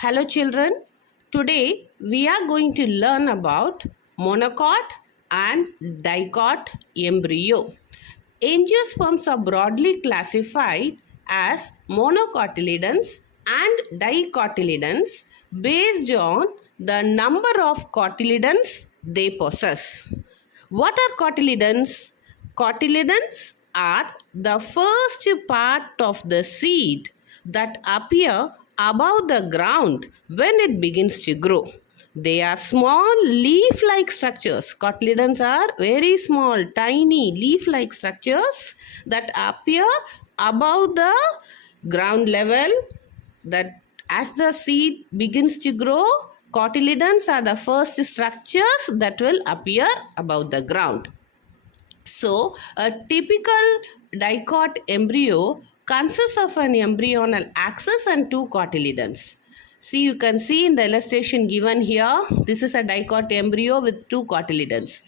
Hello children, today we are going to learn about monocot and dicot embryo. Angiosperms are broadly classified as monocotyledons and dicotyledons based on the number of cotyledons they possess. What are cotyledons? Cotyledons are the first part of the seed that appear above the ground when it begins to grow. They are small leaf-like structures. Cotyledons are very small, tiny leaf-like structures that appear above the ground level. That as the seed begins to grow, cotyledons are the first structures that will appear above the ground. So, a typical dicot embryo consists of an embryonal axis and two cotyledons. See, you can see in the illustration given here, this is a dicot embryo with two cotyledons.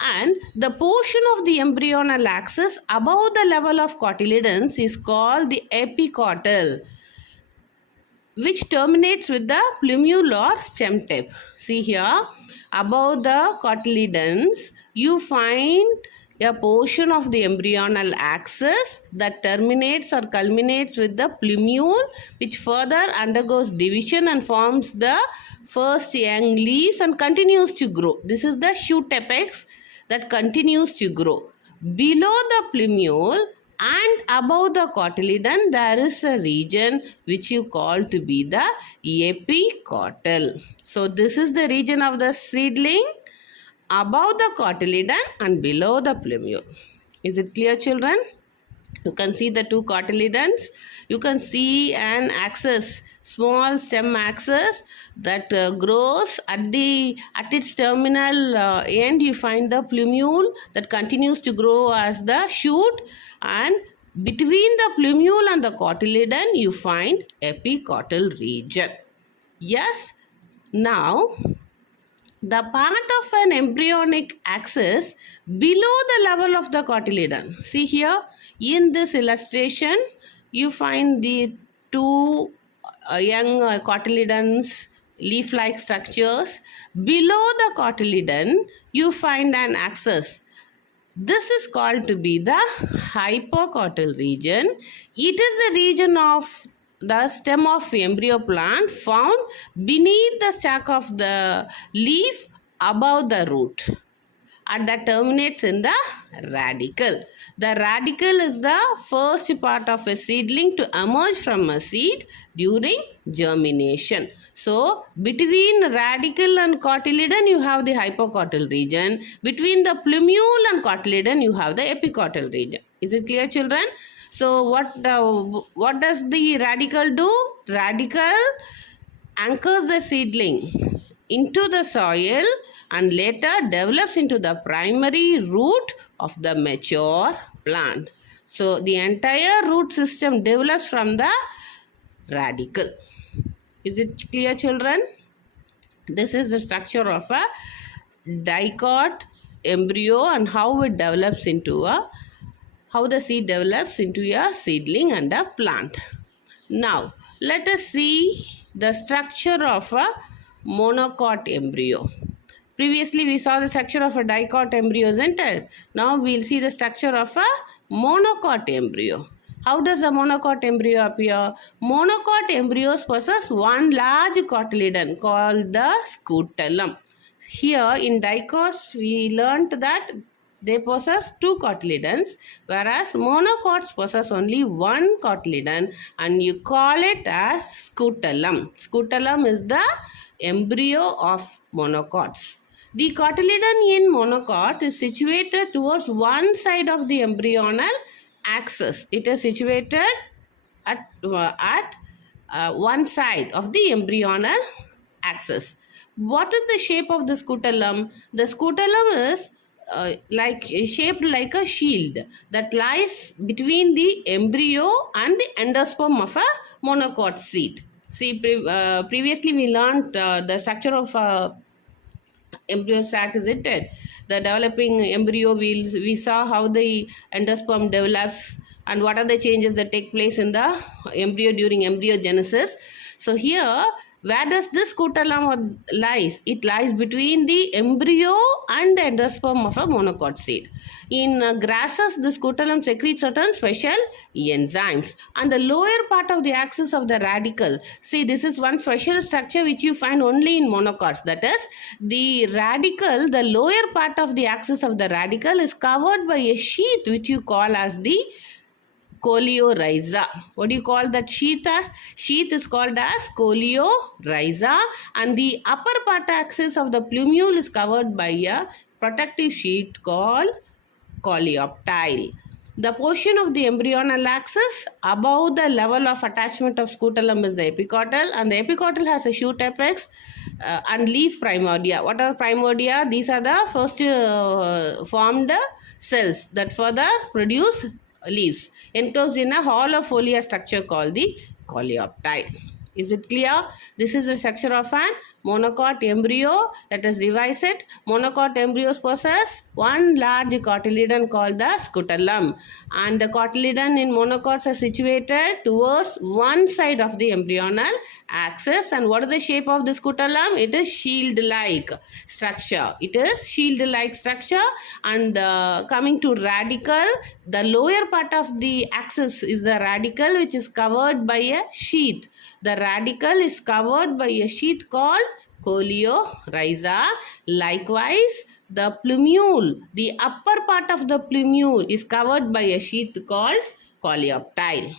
And the portion of the embryonal axis above the level of cotyledons is called the epicotyl, which terminates with the plumule or stem tip. See here, above the cotyledons, you find a portion of the embryonal axis that terminates or culminates with the plumule, which further undergoes division and forms the first young leaves and continues to grow. This is the shoot apex that continues to grow. Below the plumule and above the cotyledon, there is a region which you call to be the epicotyl. So this is the region of the seedling above the cotyledon and below the plumule. Is it clear, children? You can see the two cotyledons. You can see an axis, small stem axis that grows at its terminal end. You find the plumule that continues to grow as the shoot, and between the plumule and the cotyledon you find epicotyl region. Yes, now the part of an embryonic axis below the level of the cotyledon. See here in this illustration, you find the two young cotyledons, leaf-like structures. Below the cotyledon, you find an axis. This is called to be the hypocotyl region. It is the region of the stem of embryo plant found beneath the stalk of the leaf above the root, and that terminates in the radicle. The radicle is the first part of a seedling to emerge from a seed during germination. So, between radicle and cotyledon, you have the hypocotyl region. Between the plumule and cotyledon, you have the epicotyl region. Is it clear, children? So, what does the radicle do? Radicle anchors the seedling into the soil and later develops into the primary root of the mature plant. So, the entire root system develops from the radicle. Is it clear, children? This is the structure of a dicot embryo and how it develops into how the seed develops into a seedling and a plant. Now, let us see the structure of a monocot embryo. Previously, we saw the structure of a dicot embryo, isn't it? Now, we will see the structure of a monocot embryo. How does a monocot embryo appear? Monocot embryos possess one large cotyledon called the scutellum. Here in dicots, we learnt that they possess two cotyledons, whereas monocots possess only one cotyledon, and you call it as scutellum. Scutellum is the embryo of monocots. The cotyledon in monocot is situated towards one side of the embryonal axis. It is situated at one side of the embryonal axis. What is the shape of the scutellum? The scutellum is shaped like a shield that lies between the embryo and the endosperm of a monocot seed. See, previously we learned the structure of embryo sac, isn't it? The developing embryo, we saw how the endosperm develops and what are the changes that take place in the embryo during embryogenesis. So here Where does this scutellum lies? It lies between the embryo and the endosperm of a monocot seed. In grasses, the scutellum secretes certain special enzymes. And the lower part of the axis of the radicle, see, this is one special structure which you find only in monocots. That is, the radicle, the lower part of the axis of the radicle is covered by a sheath which you call as the coleorhiza. What do you call that sheath? Sheath is called as coleorhiza, and the upper part axis of the plumule is covered by a protective sheath called coleoptile. The portion of the embryonal axis above the level of attachment of scutellum is the epicotyl, and the epicotyl has a shoot apex and leaf primordia. What are primordia? These are the first formed cells that further produce leaves, enclosed in a hollow folia structure called the coleoptile. Is it clear? This is a structure of an monocot embryo. Let us revise it. Monocot embryos possess one large cotyledon called the scutellum, and the cotyledon in monocots are situated towards one side of the embryonal axis. And what is the shape of the scutellum? It is shield-like structure. It is shield-like structure. And coming to radicle, the lower part of the axis is the radicle, which is covered by a sheath. The radicle is covered by a sheath called coleorhiza. Likewise, the plumule, the upper part of the plumule is covered by a sheath called coleoptile.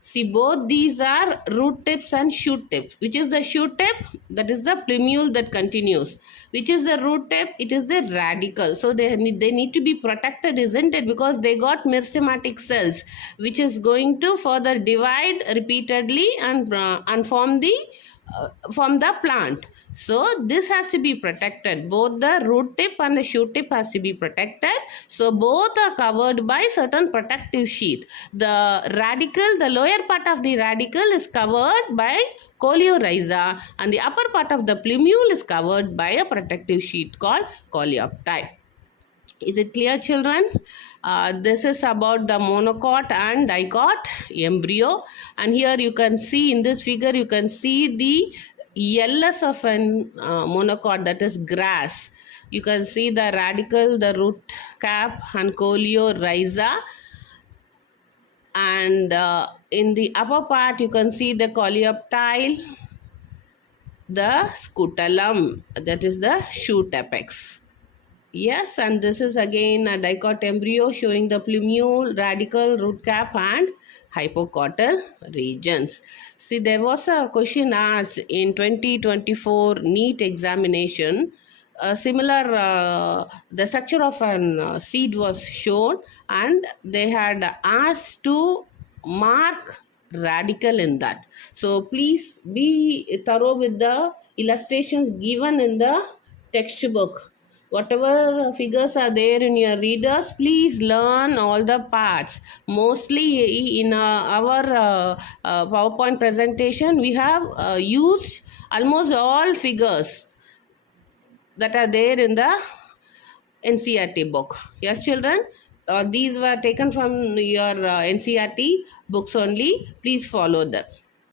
See, both these are root tips and shoot tips. Which is the shoot tip? That is the plumule that continues. Which is the root tip? It is the radicle. So they need to be protected, isn't it? Because they got meristematic cells, which is going to further divide repeatedly and form the plant. So this has to be protected. Both the root tip and the shoot tip has to be protected. So both are covered by certain protective sheath. The radicle, the lower part of the radicle is covered by coleorhiza, and the upper part of the plumule is covered by a protective sheath called coleoptile. Is it clear, children? This is about the monocot and dicot embryo. And here you can see in this figure, you can see the LS of an monocot, that is grass. You can see the radicle, the root cap and coleorhiza. And in the upper part, you can see the coleoptile, the scutellum, that is the shoot apex. Yes, and this is again a dicot embryo showing the plumule, radicle, root cap and hypocotyl regions. See, there was a question asked in 2024 NEET examination. Similar, the structure of an seed was shown, and they had asked to mark radical in that. So please be thorough with the illustrations given in the textbook. Whatever figures are there in your readers, please learn all the parts. Mostly in our PowerPoint presentation, we have used almost all figures that are there in the Ncert book. Yes, children? These were taken from your Ncert books only. Please follow them.